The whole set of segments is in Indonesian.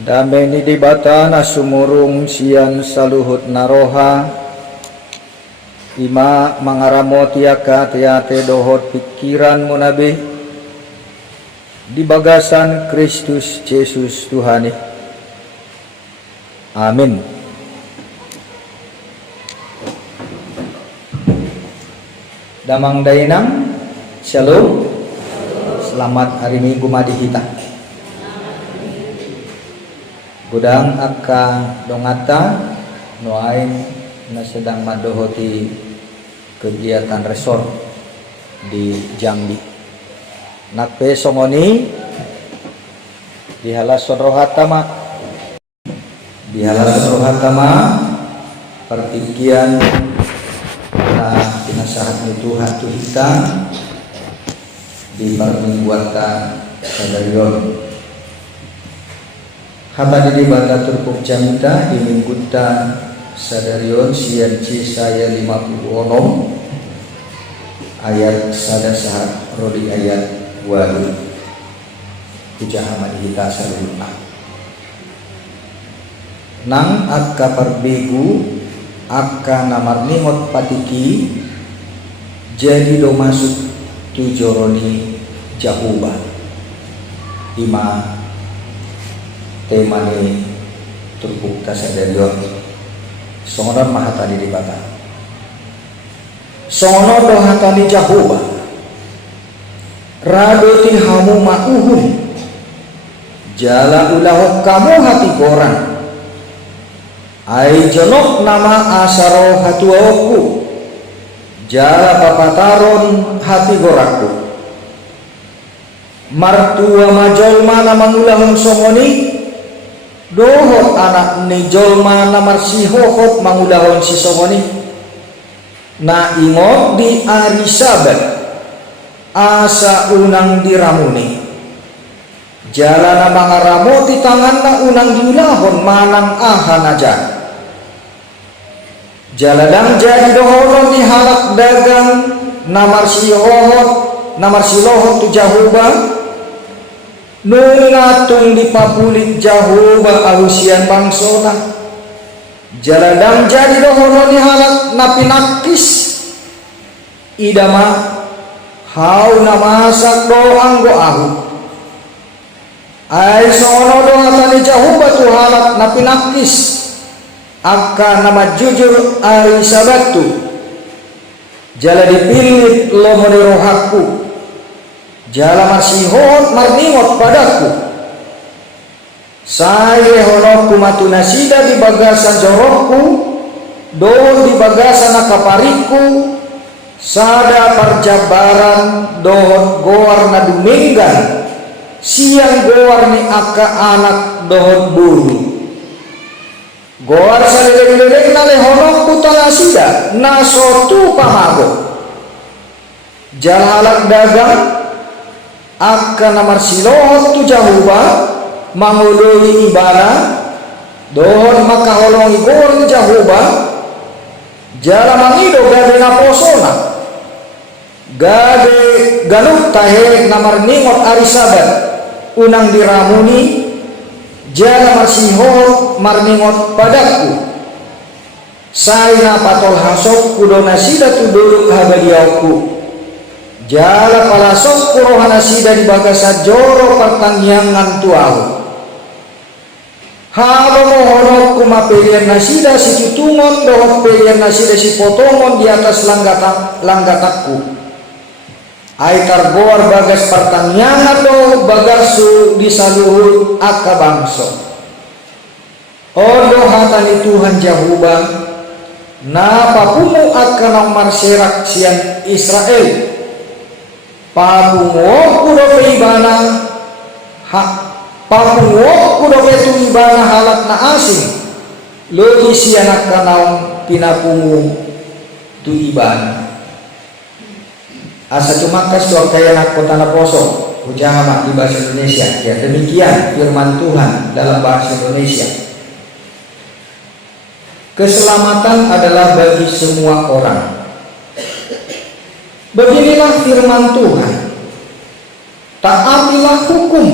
Dame ni dibata na sumurung siyan saluhut naroha ima mangaramoti aka tiate dohot pikiran mo nabi di bagasan Kristus Yesus Tuhani. Amin. Damang dainang Shalom. Selamat hari Minggu madihita. Gudang akka dongata noain na sedang madohoti kegiatan resort di Jambi. Nakpe songoni di halas rohatama pertikian na pinasahat ni Tuhan kita di permingguan sadarion. Haba di bata turpuk jamita di mingguta sadarion sian saya 50 onom ayat sada sahat rodi ayat walu pujahaman kita saluna nang akka perbegu akka namar ningot patiki jadi do masuk tujoroni jahuba ima temani turpuk kasadarion songonon mahatani di bata songonon dohatani jahuba radoti hamu mauhun jala ulahok kamu hati korang ai jonok nama asaro hatuaku jala papataron hati goraku martua majolma nama ulahon songoni dohot anak ni jolma namar si hohot mangulahon si songoni na ingot di ari sabat asa unang diramuni jala na mga ramo ti tangan na unang diulahon manang ahan aja jala dang jadi dohonon di halak dagang namar si lohot tu jahuba nungatung di papulit jahuba alusian bangsona jaladang jadi dohono ni halak napinakis idama hau namasak doang go ahu ay sono dohatani jahuba tu halak napinakis akka nama jujur ay sabatu jala dipilit lomoni rohaku jala masihon marningot padaku saya honokku matunasida di bagasan jorokku don di bagasan akapariku sada parjabaran dohon goar na duminggan siang goar ni aka anak dohon bulu goar sa leleng-leleng na lehonokku talasida na sotu pamago jala halak dagang akka namar silohot tu jahuba manguloi ibana dohon makaholong igor jahuba jala mangido gade na posona gade ganuk tahe namar ningot ari sabat unang diramuni jala marsihot marningot padaku saya patol hasok kudona sida tu duluk habadiauku jala palasok kurohana sida di bagasa joro pertangyangan tuau haba mohonok kumapelian nasida si tutungon dohot pelian nasida si potongon di atas langgatakku aitar goar bagas pertangyangan do bagasu di saluhur aka bangso odo hatani Tuhan jahuba na papumu aka nomar serak siang Israel papungo kudo ibana papungo kudo betu ibana halak na asing lo isi anak kanaong pinapungu tu ibana asa cumakas doa kaya anak kota na poso ujaha di bahasa Indonesia ya demikian firman Tuhan dalam bahasa Indonesia keselamatan adalah bagi semua orang. Beginilah firman Tuhan, taatilah hukum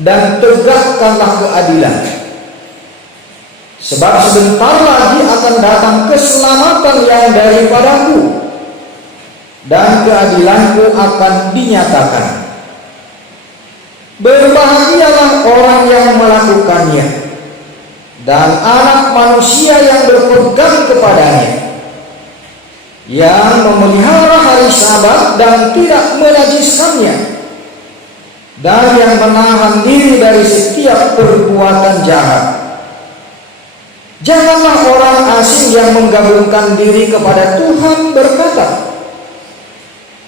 dan tegakkanlah keadilan. Sebab sebentar lagi akan datang keselamatan yang daripadaku, dan keadilanku akan dinyatakan. Berbahagialah orang yang melakukannya, dan anak manusia yang berpegang kepadanya, yang memelihara hari Sabat dan tidak menajiskannya, dan yang menahan diri dari setiap perbuatan jahat. Janganlah orang asing yang menggabungkan diri kepada Tuhan berkata,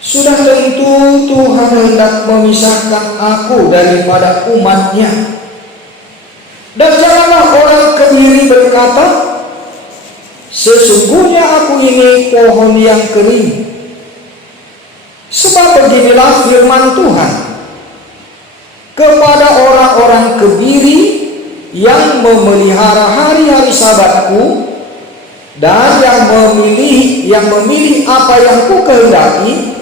sudah tentu Tuhan hendak memisahkan aku daripada umatnya. Dan janganlah orang kebiri berkata, sesungguhnya aku ini pohon yang kering. Sebab beginilah firman Tuhan kepada orang-orang kebiri yang memelihara hari-hari Sabatku, dan yang memilih apa yang ku kehendaki,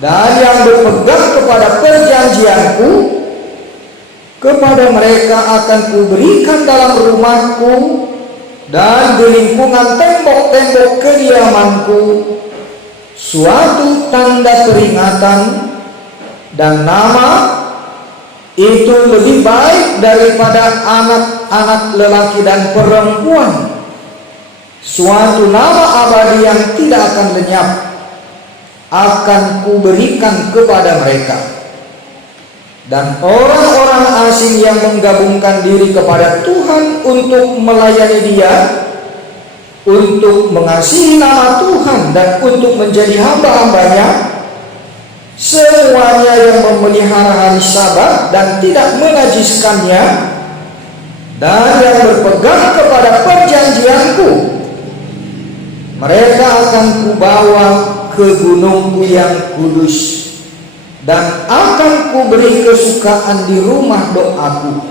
dan yang berpegang kepada perjanjianku, kepada mereka akan kuberikan dalam rumahku dan di lingkungan tembok-tembok kediamanku suatu tanda peringatan dan nama. Itu lebih baik daripada anak-anak lelaki dan perempuan, suatu nama abadi yang tidak akan lenyap akan kuberikan kepada mereka. Dan orang-orang asing yang menggabungkan diri kepada Tuhan untuk melayani Dia, untuk mengasihi nama Tuhan dan untuk menjadi hamba-hambanya, semuanya yang memelihara hari Sabat dan tidak menajiskannya, dan yang berpegang kepada perjanjianku, mereka akan kubawa ke gunungku yang kudus, dan akan kuberi kesukaan di rumah doaku.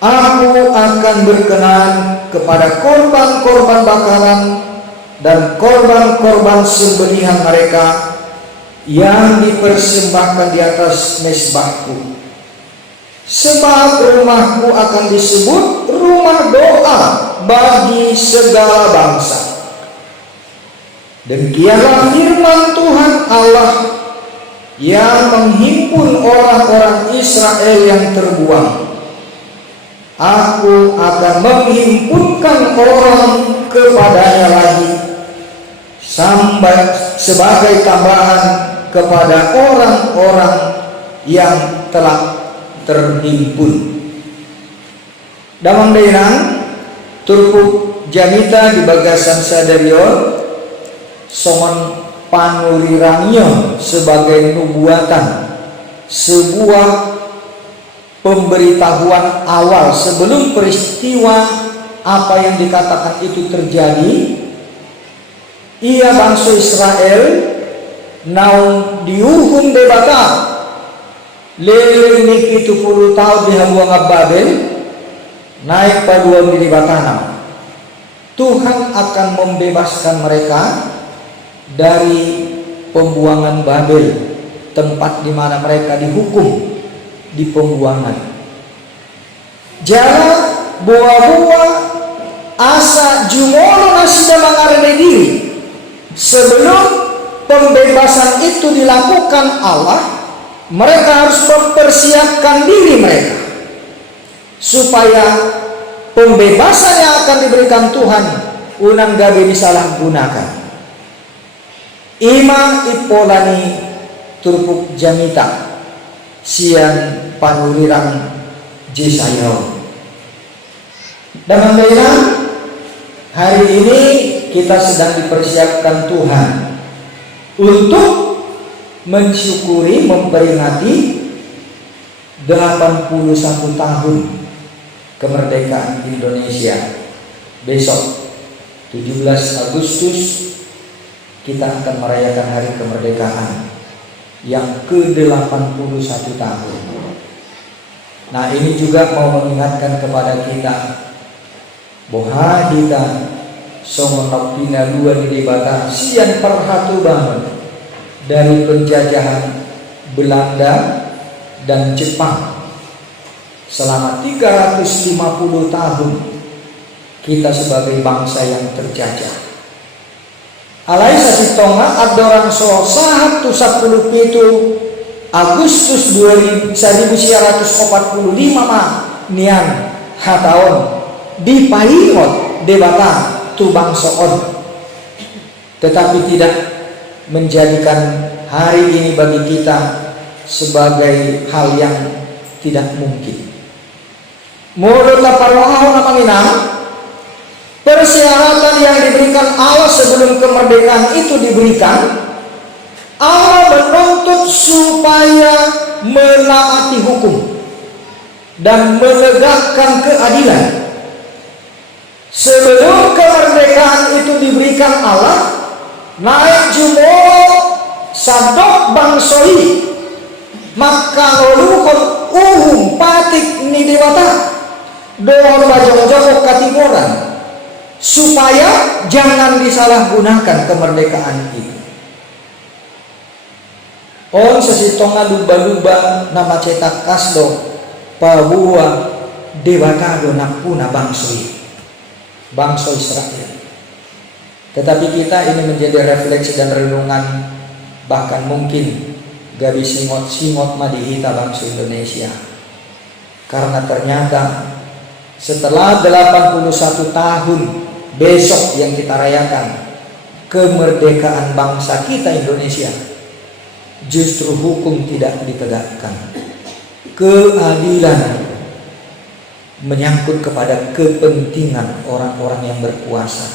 Aku akan berkenan kepada korban-korban bakaran dan korban-korban sembelihan mereka yang dipersembahkan di atas mezbahku. Sebab rumahku akan disebut rumah doa bagi segala bangsa. Demikianlah firman Tuhan Allah yang menghimpun orang-orang Israel yang terbuang. Aku akan menghimpunkan orang kepadanya lagi, sebagai tambahan kepada orang-orang yang telah terhimpun. Damang daerang turku jamita di bagasan sadarion somon panurirangnya sebagai nubuatan, sebuah pemberitahuan awal sebelum peristiwa apa yang dikatakan itu terjadi. Ia bangsa Israel naung dihukum debata leleng niki 70 tahun di Habuang Babel naik paduan di Batanam. Tuhan akan membebaskan mereka dari pembuangan Babel, tempat di mana mereka dihukum di pembuangan. Jalan buah-buah asa jumolo nasida mengarene diri. Sebelum pembebasan itu dilakukan Allah, mereka harus mempersiapkan diri mereka supaya pembebasan yang akan diberikan Tuhan unang gabe disalahgunakan. Ima ipolani turpuk jamita sian panurirang Jesayo. Dengan daerah hari ini kita sedang dipersiapkan Tuhan untuk mensyukuri, memperingati 81 tahun kemerdekaan Indonesia. Besok 17 Agustus kita akan merayakan hari kemerdekaan yang ke-81 tahun. Nah, ini juga mau mengingatkan kepada kita bahwa kita somonopina dua di debata sian perhatu banget dari penjajahan Belanda dan Jepang selama 350 tahun kita sebagai bangsa yang terjajah. Alai sasitonga adorang so 110 Agustus 1945 nian hataon di Paingot debata tu bangsoon, tetapi tidak menjadikan hari ini bagi kita sebagai hal yang tidak mungkin. Menurut Parohau Namanginang, persyaratan yang diberikan Allah sebelum kemerdekaan itu diberikan, Allah menuntut supaya menaati hukum dan menegakkan keadilan. Sebelum kemerdekaan itu diberikan Allah, naik jumo sadok bangsoi, maka luluhun patik ni dewata doa bajong-jongok katimuran, supaya jangan disalahgunakan kemerdekaan itu. On sesitonga luba-luba nama cetak kasdo bahwa dewata do napuna bangsoi Israel. Tetapi kita ini menjadi refleksi dan renungan, bahkan mungkin gabi singot madihita bangsa Indonesia. Karena ternyata setelah 81 tahun besok yang kita rayakan kemerdekaan bangsa kita Indonesia, justru hukum tidak ditegakkan. Keadilan menyangkut kepada kepentingan orang-orang yang berkuasa,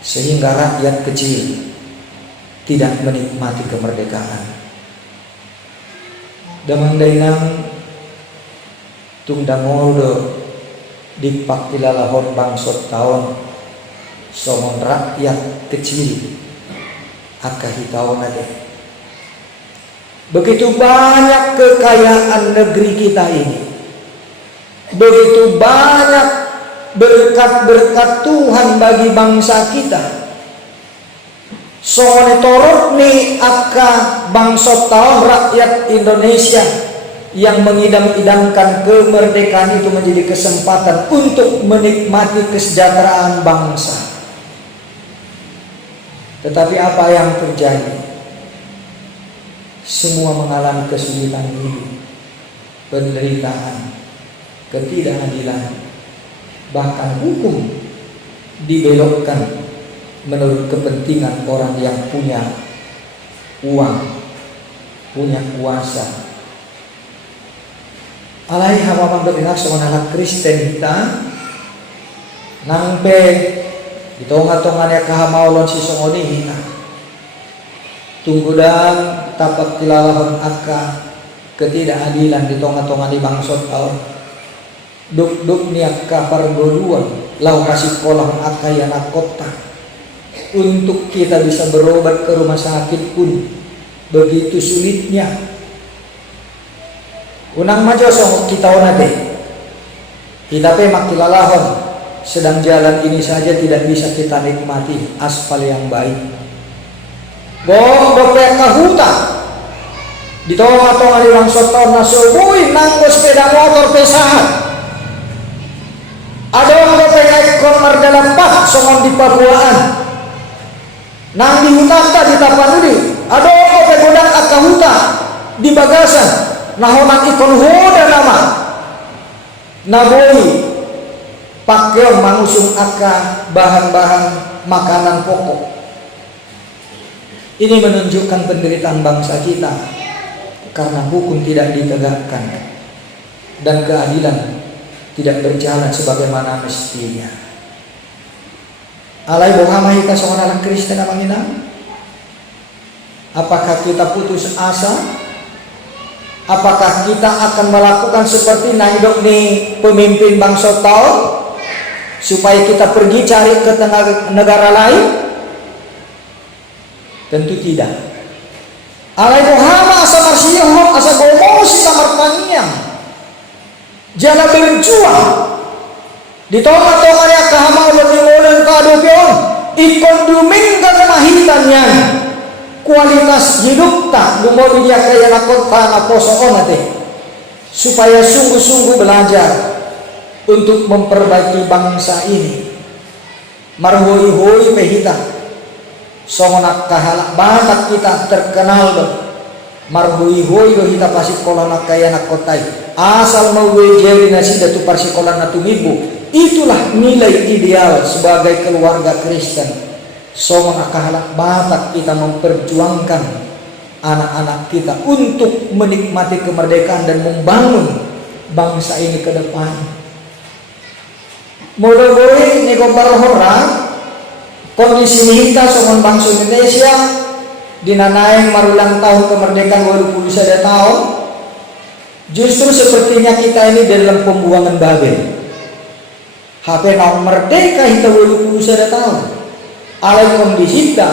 sehingga rakyat kecil tidak menikmati kemerdekaan. Damang dainang tungdangoldo dipak ilalahon bangsot tahun somon rakyat kecil akahitaon ade. Begitu banyak kekayaan negeri kita ini, begitu banyak berkat-berkat Tuhan bagi bangsa kita. Soalnya torot nih aka bangsot tahun rakyat Indonesia yang mengidam-idamkan kemerdekaan itu menjadi kesempatan untuk menikmati kesejahteraan bangsa. Tetapi apa yang terjadi? Semua mengalami kesulitan hidup, penderitaan, ketidakadilan, bahkan hukum dibelokkan menurut kepentingan orang yang punya uang, punya kuasa. Alai hawamang dobinak semangat Kristen kita nangpe di tonga-tongannya kahamaulon si songoni kita tunggu dan tapak tilalahon akka ketidakadilan di tonga-tongan di bangsot tahun duk-duk ni akka pargoduan lau kasih kolam akka yang kota untuk kita bisa berobat ke rumah sakit pun begitu sulitnya. Unang majosong kita onate kita pe makilalahon, sedang jalan ini saja tidak bisa kita nikmati aspal yang baik. Bong dope kahuta di tonga-tonga di bangsot tahun nasubuhi nanggo sepeda motor pesahan. Ada orang dope ekor dalam pak somon di Papuaan nang di hutata di Tapanuli. Ada orang dope godang akahuta di Bagasan nahonak ikon hoda nama naboi pakaian mangusung aka bahan-bahan makanan pokok. Ini menunjukkan penderitaan bangsa kita karena hukum tidak ditegakkan dan keadilan tidak berjalan sebagaimana mestinya. Alai bohama hika seorang anak Kristen amanginang. Apakah kita putus asa? Apakah kita akan melakukan seperti naidok nih pemimpin bangsa tahun supaya kita pergi cari ke negara lain? Tentu tidak. Alai Muhammad asa marsiyahum asa gomos samar pangiang jana berjuang di tonga-tonganya kahamau lebih ngolen kadopion ikon dumingkan mahitannya kualitas hidup tak lumori dia kaya nakot na poso onate supaya sungguh-sungguh belajar untuk memperbaiki bangsa ini. Marhoi-hoi pehita songonak kahalak batak kita terkenal do. Marhoi-hoi do hita pasikola kaya nak kotai asal mau jeri nasi datu pasikola natumibu. Itulah nilai ideal sebagai keluarga Kristen. Songonak kahalak batak kita memperjuangkan anak-anak kita untuk menikmati kemerdekaan dan membangun bangsa ini ke depan. Mudah-mudahan nego barhora kondisi kita songon bangsa Indonesia dinanaing marulang tahun kemerdekaan 21 tahun. Justru sepertinya kita ini dalam pembuangan Babel. HP naon merdeka kita 21 tahun. Alai kondisi kita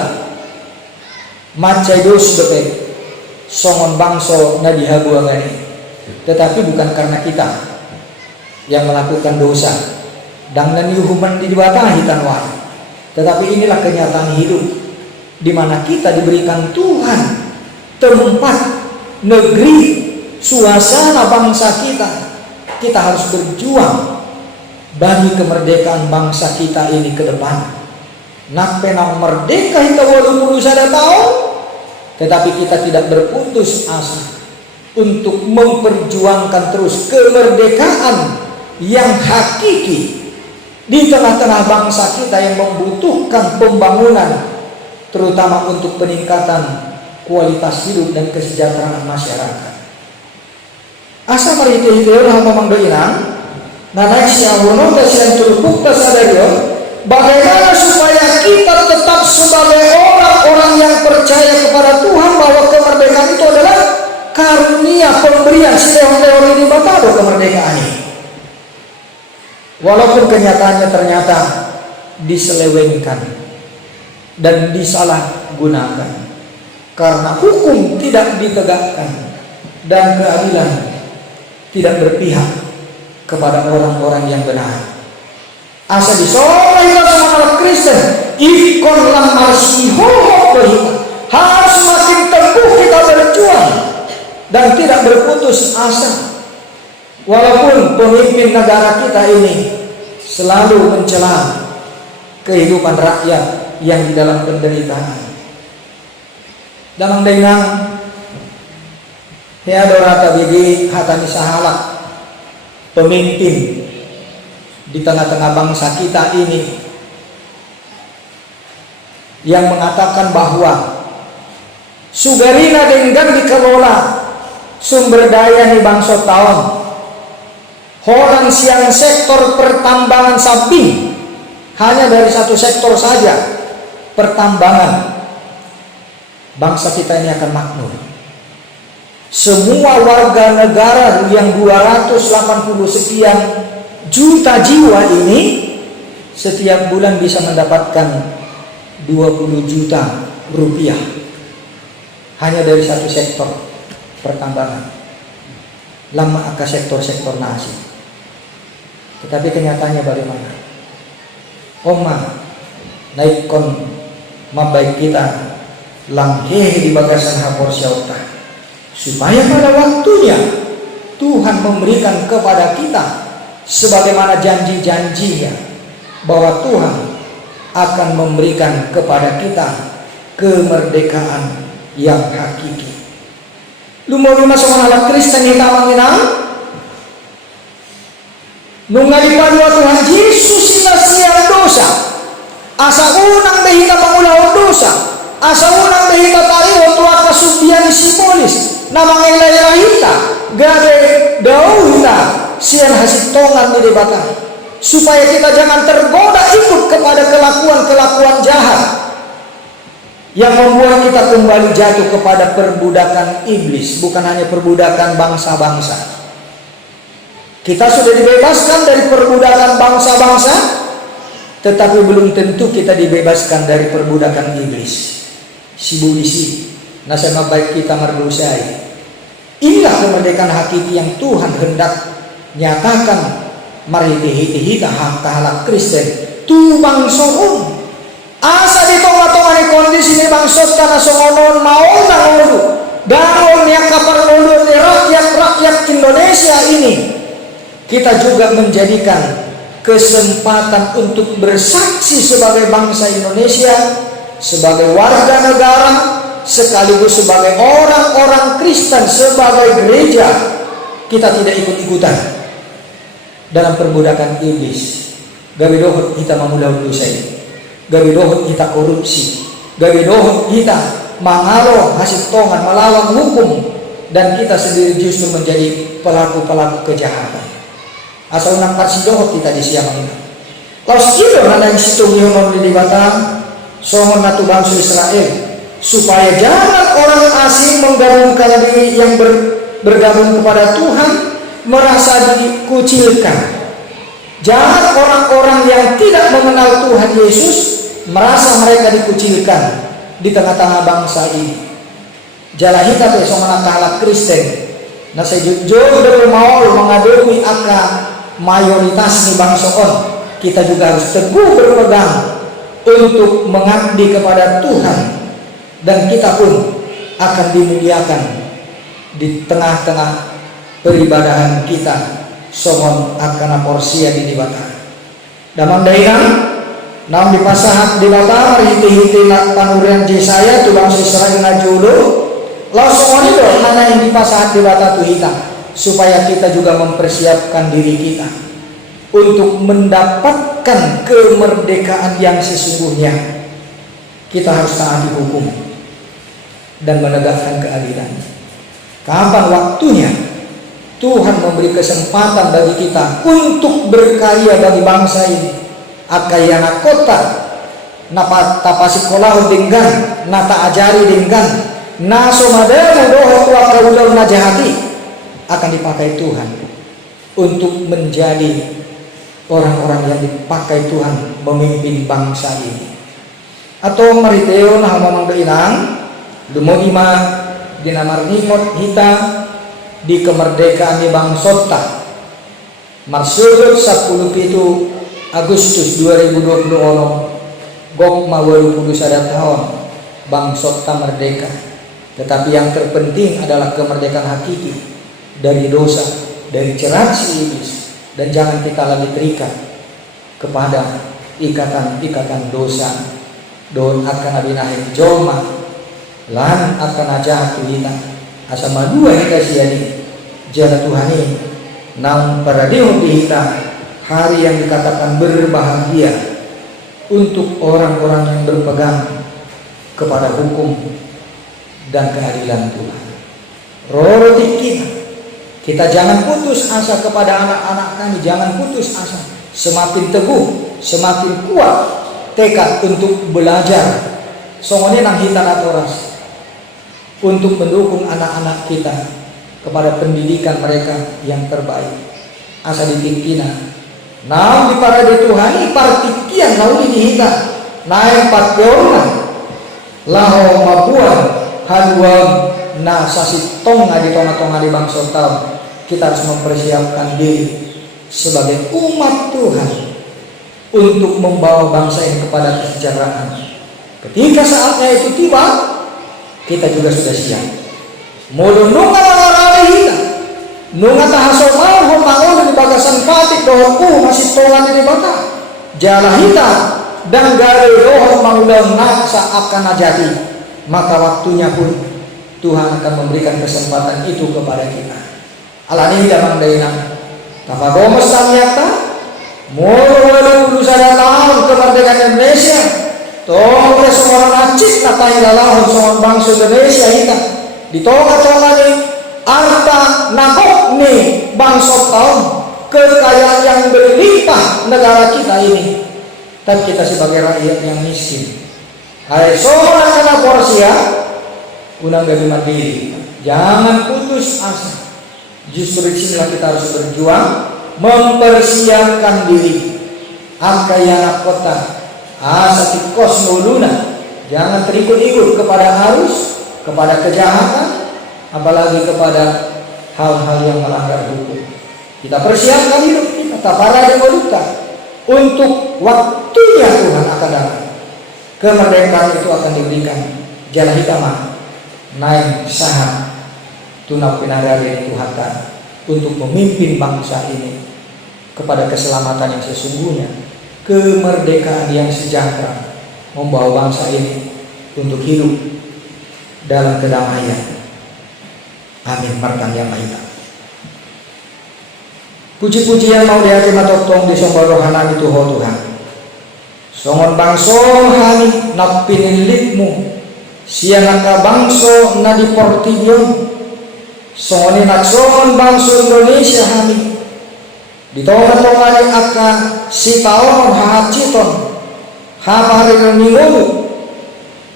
macai dos bete songon bangsa na dihabuangan ini. Tetapi bukan karena kita yang melakukan dosa dan hukuman dibatahi tanwai. Tetapi inilah kenyataan hidup di mana kita diberikan Tuhan tempat, negeri, suasana bangsa kita. Kita harus berjuang bagi kemerdekaan bangsa kita ini ke depan. Nak penang merdeka kita 21 tahun, tetapi kita tidak berputus asa untuk memperjuangkan terus kemerdekaan yang hakiki di tengah-tengah bangsa kita yang membutuhkan pembangunan, terutama untuk peningkatan kualitas hidup dan kesejahteraan masyarakat. Asa marite-hite orang mamang doinang, nanai siawono dan turpuk tasadario, bagaimana supaya kita tetap sebagai orang-orang yang percaya kepada Tuhan bahwa kemerdekaan itu adalah karunia pemberian teori di batado kemerdekaan ini. Walaupun kenyataannya ternyata diselewengkan dan disalahgunakan karena hukum tidak ditegakkan dan keadilan tidak berpihak kepada orang-orang yang benar. Asa disoleh kita sama Kristen ikon lam marsi hohok berhita harus makin teguh kita berjuang dan tidak berputus asa. Walaupun pemimpin negara kita ini selalu mencela kehidupan rakyat yang di dalam penderitaan. Damang dengang headorata bigi hatani sahalak pemimpin di tengah-tengah bangsa kita ini yang mengatakan bahwa sugarina dengan dikelola sumber daya di bangsa tahun orang siang sektor pertambangan samping hanya dari satu sektor saja pertambangan bangsa kita ini akan makmur. Semua warga negara yang 280 sekian juta jiwa ini setiap bulan bisa mendapatkan 20 juta rupiah hanya dari satu sektor pertambangan. Lama ke sektor-sektor nasi. Tetapi kenyataannya bagaimana? Oma naikon mabaik kita langkeh di bagasan hapor syauta supaya pada waktunya Tuhan memberikan kepada kita sebagaimana janji-janjinya bahwa Tuhan akan memberikan kepada kita kemerdekaan yang hakiki. Lumuri masuk anak Kristen yang tamanginang nungali padua Tuhan Yesus sia dosa asa unang behita pangulau dosa asa unang behita tari tua kasubian simbolis namang elayahita gade dauhita sian hasil tongan di debatan supaya kita jangan tergoda ikut kepada kelakuan-kelakuan jahat yang membuat kita kembali jatuh kepada perbudakan iblis, bukan hanya perbudakan bangsa-bangsa. Kita sudah dibebaskan dari perbudakan bangsa-bangsa, tetapi belum tentu kita dibebaskan dari perbudakan iblis. Si budisi, nasema baik kita merdosai. Inilah kemerdekaan hakiki yang Tuhan hendak nyatakan. Mari hita halak Kristen, tu bangsoon. Asa di tonga-tonga ni kondisi ni bangsot ka na songonon maon na ulo. Dalam kapal ulun rakyat Indonesia ini, kita juga menjadikan kesempatan untuk bersaksi sebagai bangsa Indonesia, sebagai warga negara, sekaligus sebagai orang-orang Kristen, sebagai gereja. Kita tidak ikut-ikutan dalam perbudakan iblis. Gawe dohot kita memulau dosa ini, gawe dohot kita korupsi, gawe dohot kita mengaruh hasil tongan melawan hukum, dan kita sendiri justru menjadi pelaku-pelaku kejahatan. Asal nak kasih dohot kita di siang ini. Kalau sekilo hal yang situ ngomong di Batam, songon natu bangsa Israel, supaya jangan orang asing menggabungkan diri yang bergabung kepada Tuhan merasa dikucilkan. Jangan orang-orang yang tidak mengenal Tuhan Yesus merasa mereka dikucilkan di tengah-tengah bangsa ini. Jalah kita besok menakalah Kristen. Nah sejujur dari mau mengadui akan mayoritas di bangsa on, kita juga harus teguh berpegang untuk mengabdi kepada Tuhan, dan kita pun akan dimuliakan di tengah-tengah peribadahan kita. Somon akan porsia di Bata. Damang daerah nam di pasahat di Bata hiti-hiti panurian Jesaya tu bangsa Israel ngajulu. Lalu semua itu mana yang di pasahat di Bata tu kita, supaya kita juga mempersiapkan diri kita untuk mendapatkan kemerdekaan yang sesungguhnya. Kita harus taati hukum dan menegakkan keadilan. Kapan waktunya Tuhan memberi kesempatan bagi kita untuk berkarya bagi bangsa ini. Akayana kota napa tapasikolah dengan nata ajari dengan nasomadana doa tua kaulah najahati akan dipakai Tuhan untuk menjadi orang-orang yang dipakai Tuhan memimpin bangsa ini. Atau mariteo nah mamang beinang dumodima dinamarnimot hitam di kemerdekaan di bangsota Marsudut 10 Agustus 2020 gok mawalu kudu sadar tahun bangsota merdeka. Tetapi yang terpenting adalah kemerdekaan hakiki dari dosa, dari cerat si iblis, dan jangan kita lagi terikat kepada ikatan-ikatan dosa. Don akan abinahin jolma lan akan aja kita asama dua kita siani jana Tuhan ini naung pada diundi kita hari yang dikatakan berbahagia untuk orang-orang yang berpegang kepada hukum dan keadilan Tuhan. Roroti kita jangan putus asa kepada anak-anak kami, jangan putus asa. Semakin teguh, semakin kuat tekad untuk belajar. Songone nang hitan atoras untuk mendukung anak-anak kita kepada pendidikan mereka yang terbaik. Asa ditingkina nam di para Tuhan partikian lauli dihita naik patkeona laho mabuan haluam na sasi tonga di tonga-tonga di bangsa tahun. Kita harus mempersiapkan diri sebagai umat Tuhan untuk membawa bangsa ini kepada kesejahteraan. Ketika saatnya itu tiba, kita juga sudah siap. Mulu nunga langarali kita, nunga tahaso mau homangon di bagasan patik dohku masih tongan di bata. Jala hita dan gare dohor mangulang naksa akan najati. Maka waktunya pun Tuhan akan memberikan kesempatan itu kepada kita. Alani damang dainang. Tapagomos tamyakta. Mulu dulu tahun kemerdekaan Indonesia. Tolong semua nacik natai dalam semua bangsa Indonesia kita di tonga-tonga ni arta nabok ni bangsa tahun kekayaan yang berlimpah negara kita ini, tapi kita sebagai rakyat yang miskin. Hai semua kena porsia unang dari mandiri. Jangan putus asa. Justru disinilah kita harus berjuang mempersiapkan diri. Angkayana kota asa kos nuluna, jangan terikut-ikut kepada arus, kepada kejahatan, apalagi kepada hal-hal yang melanggar hukum. Kita persiapkan hidup kita, tapara demoluta untuk waktunya Tuhan akan datang. Kemerdekaan itu akan diberikan. Jalan hitamah naik saham tunau pinarari Tuhan untuk memimpin bangsa ini kepada keselamatan yang sesungguhnya, kemerdekaan yang sejahtera, membawa bangsa ini untuk hidup dalam kedamaian. Amin. Martan yang maita. Puji-pujian mau dihati matotong di sumber rohana itu ho Tuhan. Songon bangso hani nak pinilikmu, sianaka bangso na di Portibion, songoni nak songon bangso Indonesia hani, di tonga-tongani aka si taon hahaciton, hamari minggu,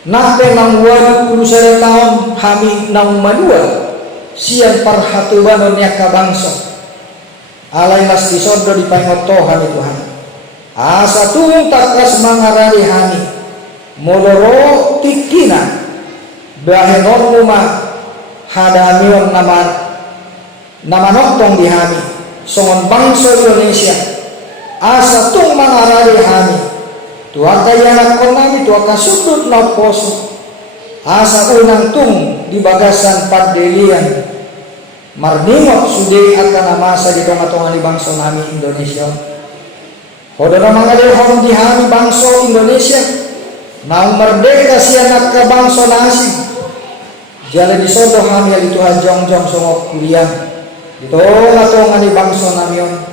nape nang 20 tahun hami nang madua, sian parhatubanon yaka bangso. Alai las disodo di pangotohan Tuhan. Asa tuntak es mangarari hani modoro tikina bahenon muma hadamion nama noktong di hani songon bangsa Indonesia. Asa tung mangarari hani tua kayanak konami tua kasudut na poso. Asa unang tung di bagasan padelian marningok sude akan masa di tonga-tonga di bangsa nami Indonesia. Hodona mangadil hong di hani bangsa Indonesia nang merdeka si anak ke bangsa nasi jala di sodo hani ali Tuhan jong-jong songok kuliah di tonga-tonga di bangsa namion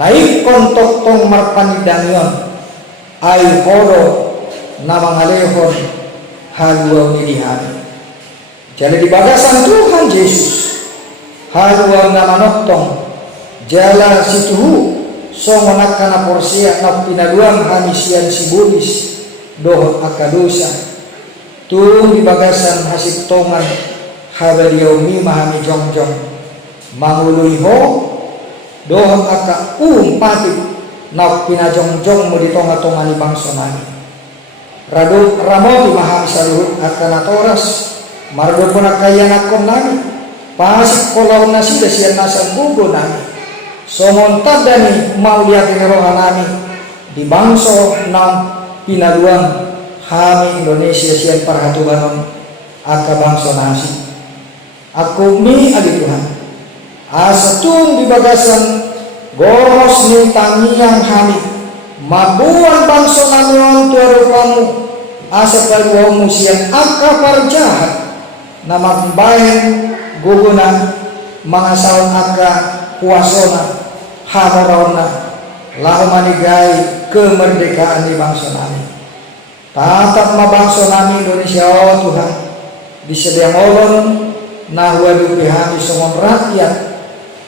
naik kontok tong marpanidangyon ay hodo na mangalehon haluaw ni di hani jala di bagasan Tuhan Yesus haluaw na manoktong jala situhu songonak kana porsia na pinaluang hanisian si Budis dohon akadosa tung di bagasan hasip tongan habaliyaw mi mahami jongjong manguluy ho dohon aka patip na pinajongjong mo di tonga-tonga ni bangsa nani rado ramoti mahami saluhut akana toras mardo po nakayanakon nani pasik kolaw na sila siya nasa bugo nami somonta dani mau lihat rohan nami di bangso ng pinaluang hami Indonesia siya parhatubanon aka bangso nasi ako mi agi Tuhan asa tung di bagasan goros ni tangiyang hami mabuan bangso namion tuarupamu asa paluamu siya aka parjahat na magbayan gugunan mga saon aka kuasona hamorona lahu manigay kemerdekaan di bangsa namin. Tatap mabangsa namin Indonesia oh Tuhan disediang olon na huwadupihan isongon rakyat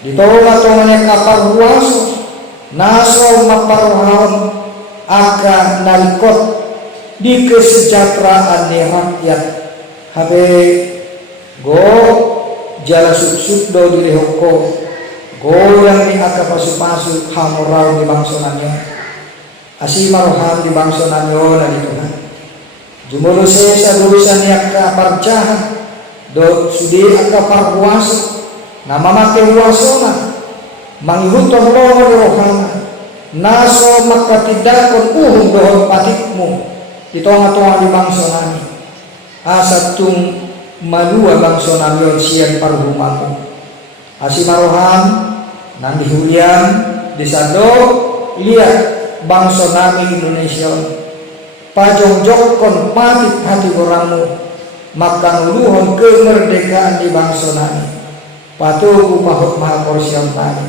ditolong-tolongnya kapal huwaso naso maparuhon aka nalikot di kesejahteraan ni rakyat habe go jala sud-suddo diri hoko goyang ni aka pasu-pasu hamorau di bangsa nanyo asimaroham di bangsa nanyo na di Tuhan jumuluse sa durusan ni aka parjahan do sudi aka parhuasa na mamake huwaso na mangihutong loho ni rohana naso makatidakon uhong dohon patikmu ito ang atuang di bangsa nani asat tung malua bangsa namion siyan parhumaku asimaroham nang dihulian disado lihat bangsa nami Indonesia pajongjokon patit hati oramu makanguluhon kemerdekaan di bangsa nami patuhu mahut maha porsiam tani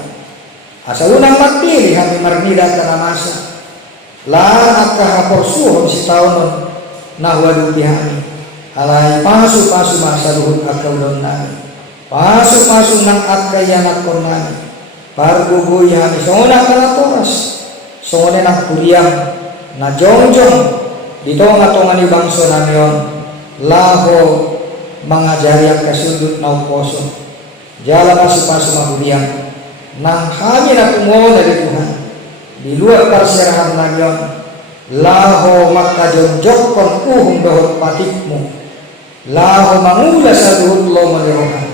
asal unang matpili hami marnida kana masa lan akka haporsuhon si taunon nahwadu bihani alai pasu-pasu masa luhut akka udon nami pasu-pasu nang akka yanakon nami parguguy hami songona kana toras songone nang kuliah na jongjong ditonga-tonga ni bangsa namion laho mangajari akka sudut na uposo jala pasu-pasu mahuliang nang hami na tungo dari Tuhan di luar perserahan namion laho makajonjokon uhong dohot patikmu laho mangula sa duhut lo malirohan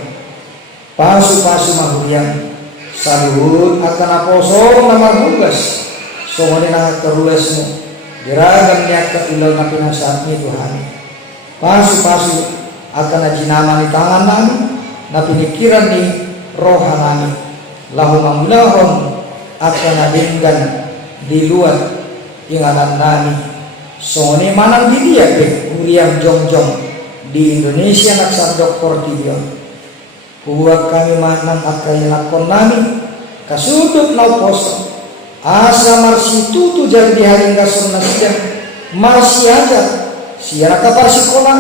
pasu-pasu mahuliang sa duhut akan aposong na maghugas songone na kerulasmu diragam niya ka ilaw na pinasat ni Tuhan pasu-pasu akan najinama ni tangan nami na pinikiran ni roha nami lahu mamulahon akan nadinggan di luar inganan nami sone manang didiya pe uriam jongjong di Indonesia naksa doktor tibion huwag kami manang akay lakon nami kasudot na poso asa marsi tutu jadi haring gason na siya marsi aja siya nakaparsikolan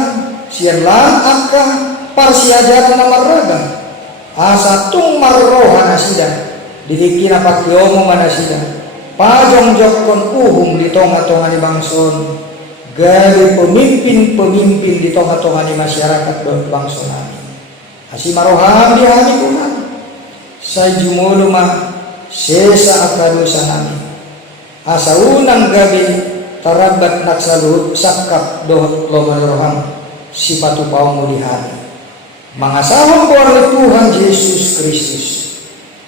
siya lang akka parsi aja na marragang asa tung marroha na siya didiki na pakyomo na siya pajongjok kon uhum di tonga-tonga ni bangson gari pemimpin-pemimpin di tonga-tonga ni masyarakat bangson namin asi maroham di hari Tuhan sa jumulu mah sesa akadusa namin asa unang gabi tarabat naksaluhut sakap dohot lomaroham si patupaw mo di hari mangasahon ko ang Tuhan Yesus Kristus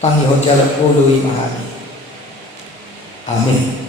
Panginoon jalan uluy mahali. Amin.